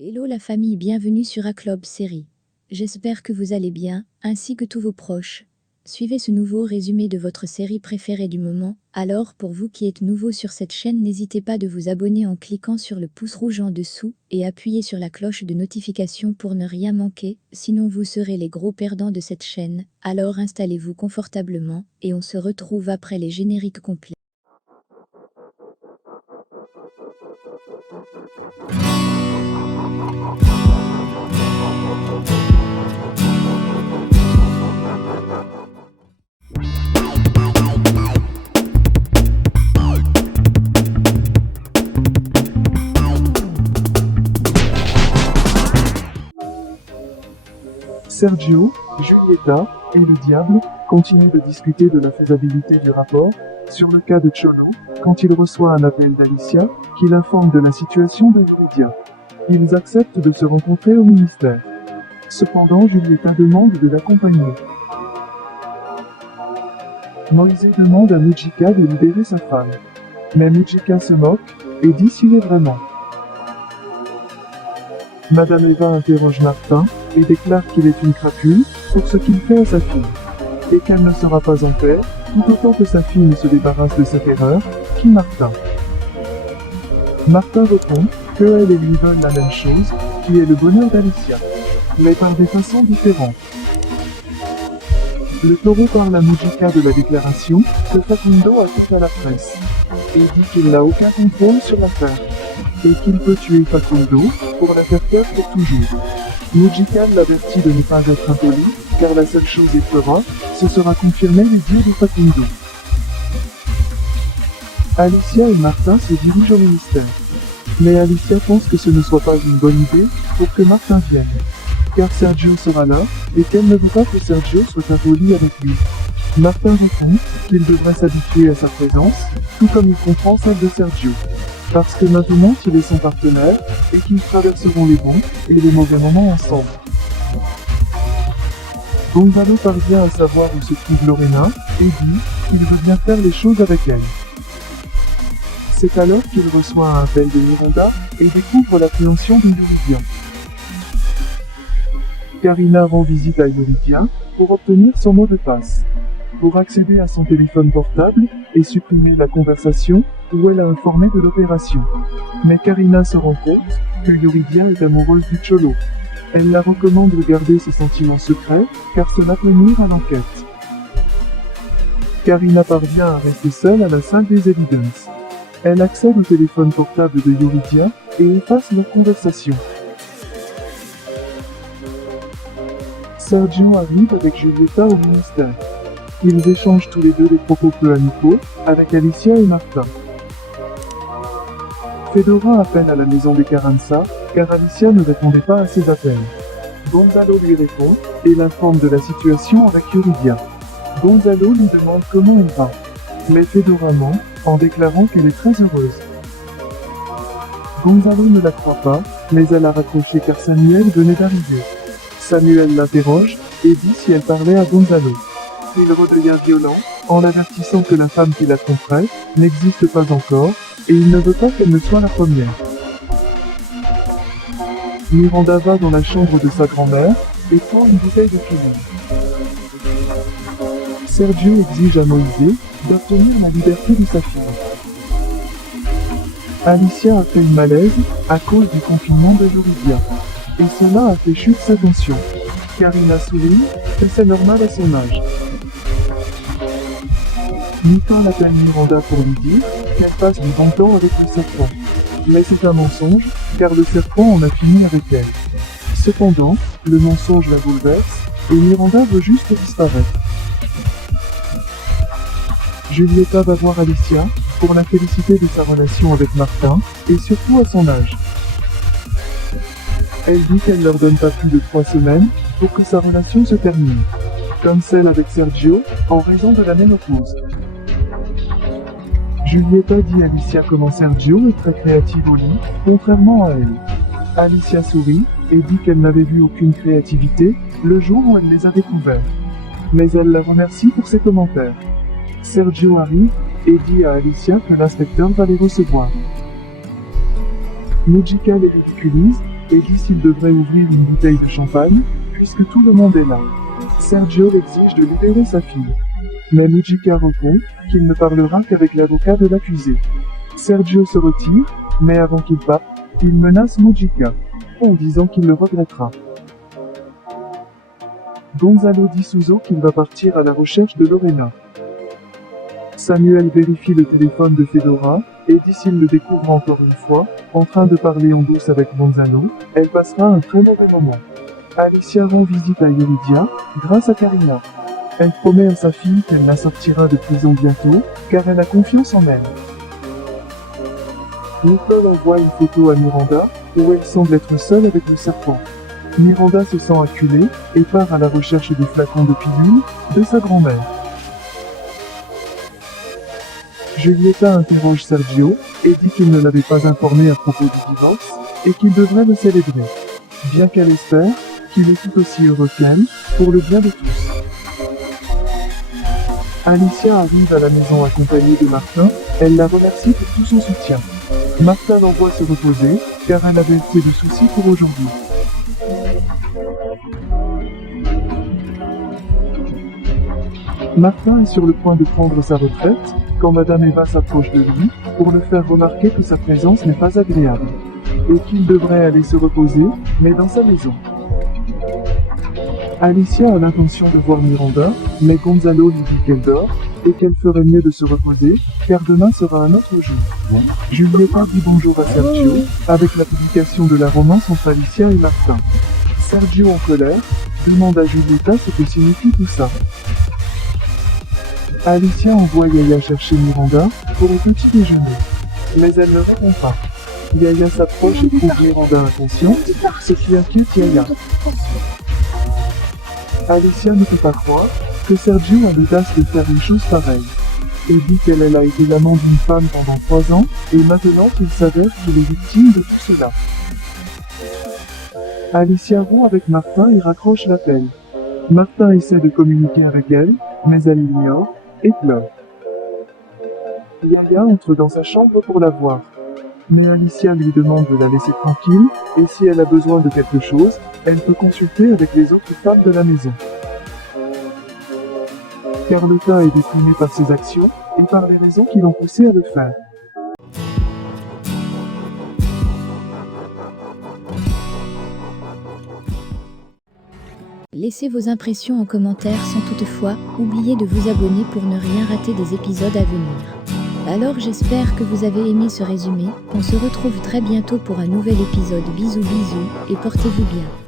Hello la famille, bienvenue sur A-Club Série. J'espère que vous allez bien, ainsi que tous vos proches. Suivez ce nouveau résumé de votre série préférée du moment. Alors, pour vous qui êtes nouveau sur cette chaîne, n'hésitez pas de vous abonner en cliquant sur le pouce rouge en dessous et appuyez sur la cloche de notification pour ne rien manquer, sinon vous serez les gros perdants de cette chaîne. Alors installez-vous confortablement et on se retrouve après les génériques complets. Sergio, Giulietta et le diable continuent de discuter de la faisabilité du rapport sur le cas de Cholo quand il reçoit un appel d'Alicia qui l'informe de la situation de Yuridia. Ils acceptent de se rencontrer au ministère. Cependant, Giulietta demande de l'accompagner. Moïse demande à Mujika de libérer sa femme. Mais Mujika se moque et dit s'il est vraiment. Madame Eva interroge Martin et déclare qu'il est une crapule pour ce qu'il fait à sa fille, et qu'elle ne sera pas en paix, tout autant que sa fille ne se débarrasse de cette erreur, qui Martin. Martin répond que elle et lui veulent la même chose, qui est le bonheur d'Alicia, mais par des façons différentes. Le taureau parle à Mujika de la déclaration que Facundo a faite à la presse, et dit qu'il n'a aucun contrôle sur l'affaire, et qu'il peut tuer Facundo pour la faire taire pour toujours. Mujika l'avertit de ne pas être impoli, car la seule chose qu'il fera, ce sera confirmer les dieux de Facundo. Alicia et Martin se dirigent au ministère. Mais Alicia pense que ce ne soit pas une bonne idée pour que Martin vienne, car Sergio sera là, et qu'elle ne veut pas que Sergio soit impoli avec lui. Martin répond qu'il devrait s'habituer à sa présence, tout comme il comprend celle de Sergio. Parce que maintenant qu'il est son partenaire, et qu'ils traverseront les bons et les mauvais moments ensemble. Gonzalo parvient à savoir où se trouve Lorena, et dit qu'il veut bien faire les choses avec elle. C'est alors qu'il reçoit un appel de Miranda, et découvre l'appréhension de Yuridia. Karina rend visite à Yuridia, pour obtenir son mot de passe. Pour accéder à son téléphone portable, et supprimer la conversation, où elle a informé de l'opération. Mais Karina se rend compte que Yuridia est amoureuse du Cholo. Elle la recommande de garder ses sentiments secrets, car cela peut nuire à l'enquête. Karina parvient à rester seule à la salle des evidences. Elle accède au téléphone portable de Yuridia, et efface leur conversation. Sergio arrive avec Giulietta au ministère. Ils échangent tous les deux des propos peu amicaux, avec Alicia et Martin. Fedora appelle à la maison des Carranza, car Alicia ne répondait pas à ses appels. Gonzalo lui répond, et l'informe de la situation avec Yuridia. Gonzalo lui demande comment elle va. Mais Fedora ment, en déclarant qu'elle est très heureuse. Gonzalo ne la croit pas, mais elle a raccroché car Samuel venait d'arriver. Samuel l'interroge, et dit si elle parlait à Gonzalo. Il redevient violent, en l'avertissant que la femme qui la tromperait n'existe pas encore, et il ne veut pas qu'elle ne soit la première. Miranda va dans la chambre de sa grand-mère, et prend une bouteille de Pili. Sergio exige à Moïse d'obtenir la liberté de sa fille. Alicia a fait une malaise, à cause du confinement de Yuridia. Et cela a fait chute sa tension. Karina souligne que c'est normal à son âge. Nicolas appelle Miranda pour lui dire qu'elle passe du bon temps avec le serpent. Mais c'est un mensonge, car le serpent en a fini avec elle. Cependant, le mensonge la bouleverse, et Miranda veut juste disparaître. Giulietta va voir Alicia, pour la féliciter de sa relation avec Martin, et surtout à son âge. Elle dit qu'elle leur donne pas plus de 3 semaines, pour que sa relation se termine. Comme celle avec Sergio, en raison de la ménopause. Giulietta dit à Alicia comment Sergio est très créatif au lit, contrairement à elle. Alicia sourit, et dit qu'elle n'avait vu aucune créativité, le jour où elle les a découverts. Mais elle la remercie pour ses commentaires. Sergio arrive, et dit à Alicia que l'inspecteur va les recevoir. Mujika les ridiculise, et dit s'il devrait ouvrir une bouteille de champagne, puisque tout le monde est là. Sergio l'exige de libérer sa fille. Mais Mujica répond qu'il ne parlera qu'avec l'avocat de l'accusé. Sergio se retire, mais avant qu'il parte, il menace Mujica, en disant qu'il le regrettera. Gonzalo dit Suzo qu'il va partir à la recherche de Lorena. Samuel vérifie le téléphone de Fedora, et dit s'il le découvre encore une fois, en train de parler en douce avec Gonzalo, elle passera un très mauvais moment. Alicia rend visite à Yuridia, grâce à Karina. Elle promet à sa fille qu'elle la sortira de prison bientôt, car elle a confiance en elle. Nicole envoie une photo à Miranda, où elle semble être seule avec le serpent. Miranda se sent acculée, et part à la recherche des flacons de pilules, de sa grand-mère. Julieta interroge Sergio, et dit qu'il ne l'avait pas informé à propos du divorce, et qu'il devrait le célébrer. Bien qu'elle espère qu'il est tout aussi heureux qu'elle, pour le bien de tous. Alicia arrive à la maison accompagnée de Martin, elle la remercie pour tout son soutien. Martin l'envoie se reposer, car elle avait assez de soucis pour aujourd'hui. Martin est sur le point de prendre sa retraite, quand Madame Eva s'approche de lui, pour le faire remarquer que sa présence n'est pas agréable, et qu'il devrait aller se reposer, mais dans sa maison. Alicia a l'intention de voir Miranda, mais Gonzalo lui dit qu'elle dort, et qu'elle ferait mieux de se reposer, car demain sera un autre jour. Julieta dit bonjour à Sergio, avec la publication de la romance entre Alicia et Martin. Sergio en colère, demande à Julieta ce que signifie tout ça. Alicia envoie Yaya chercher Miranda, pour le petit déjeuner. Mais elle ne répond pas. Yaya s'approche et trouve Miranda inconsciente, ce qui inquiète Yaya. Alicia ne peut pas croire que Sergio a l'audace de faire une chose pareille. Il dit qu'elle a été l'amant d'une femme pendant 3 ans, et maintenant il s'avère qu'il est victime de tout cela. Alicia rompt avec Martin et raccroche l'appel. Martin essaie de communiquer avec elle, mais elle l'ignore, et pleure. Yaya entre dans sa chambre pour la voir. Mais Alicia lui demande de la laisser tranquille, et si elle a besoin de quelque chose, elle peut consulter avec les autres femmes de la maison. Carlotta est déprimée par ses actions, et par les raisons qui l'ont poussée à le faire. Laissez vos impressions en commentaire sans toutefois oublier de vous abonner pour ne rien rater des épisodes à venir. Alors j'espère que vous avez aimé ce résumé, on se retrouve très bientôt pour un nouvel épisode. Bisous bisous, et portez-vous bien.